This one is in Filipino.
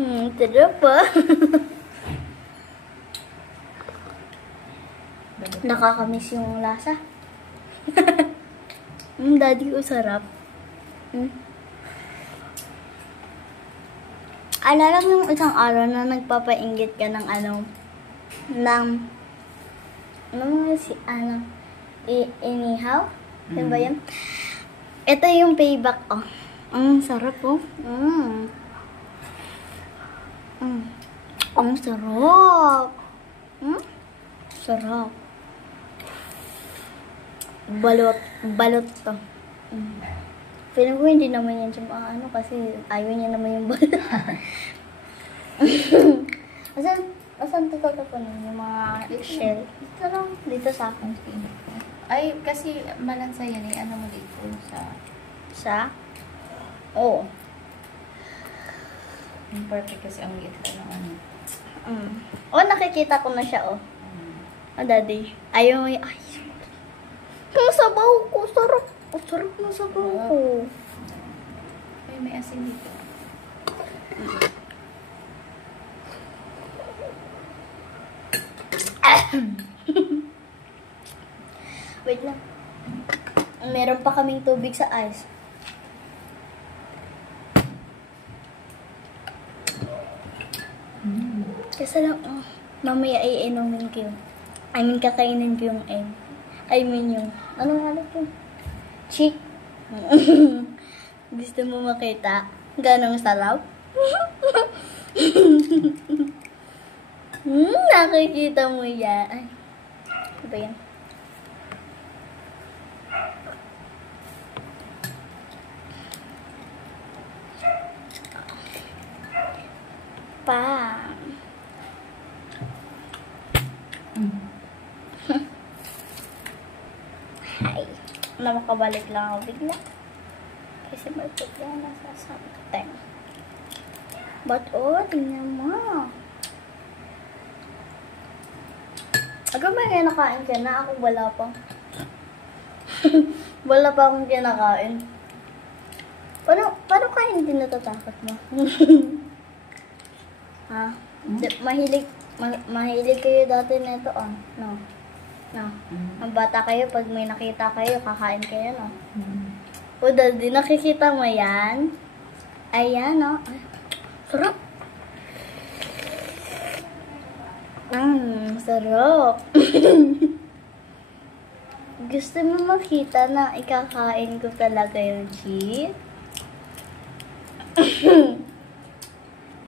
Sarap pa. Nakakamiss yung lasa. Daddy ko sarap. Alala mo yung isang araw na nagpapainggit ka ng inihaw? Ano ba yan? Ito yung payback, oh. Sarap, oh. Ang sarap. Sarap. Balot to. Feeling ko hindi naman yan siya kasi ayaw niya naman yung balot. Asan ito tatapunin yung mga shell? Ito lang, dito sa akin. Ay, kasi malansa yan eh. Ano mo dito Sa? Oo. Perfect kasi ang liit lang ng ano. Nakikita ko na siya, oh. Daddy. Ayaw mo yung... Ay, yung sabaw ko. Sarap. Sarap ng sabaw ko. Ay, may asin dito. Wait lang. Meron pa kaming tubig sa ice. Kasi lang, mamaya iinumin ko yun. Kakainin ko yung egg. Yung, ano nga lang yun? Chick. Gusto mo makita? Ganong sarap? Nakikita mo yan. Ay, ano ba yan? Hi. Makabalik lang ako bigla. Kasi may bigla nasa something. But tingnan mo. May nakain ka na. Ako wala pa. Wala pa akong kinakain. Paano ka hindi natatakot mo? Mahilig kayo dati nito, no? Ang bata kayo, pag may nakita kayo, kakain kayo, no? Daddy, nakikita mo yan? Ayan, no? Ay, sarap! Sarap! Gusto mo makita na ikakain ko talaga yung cheese?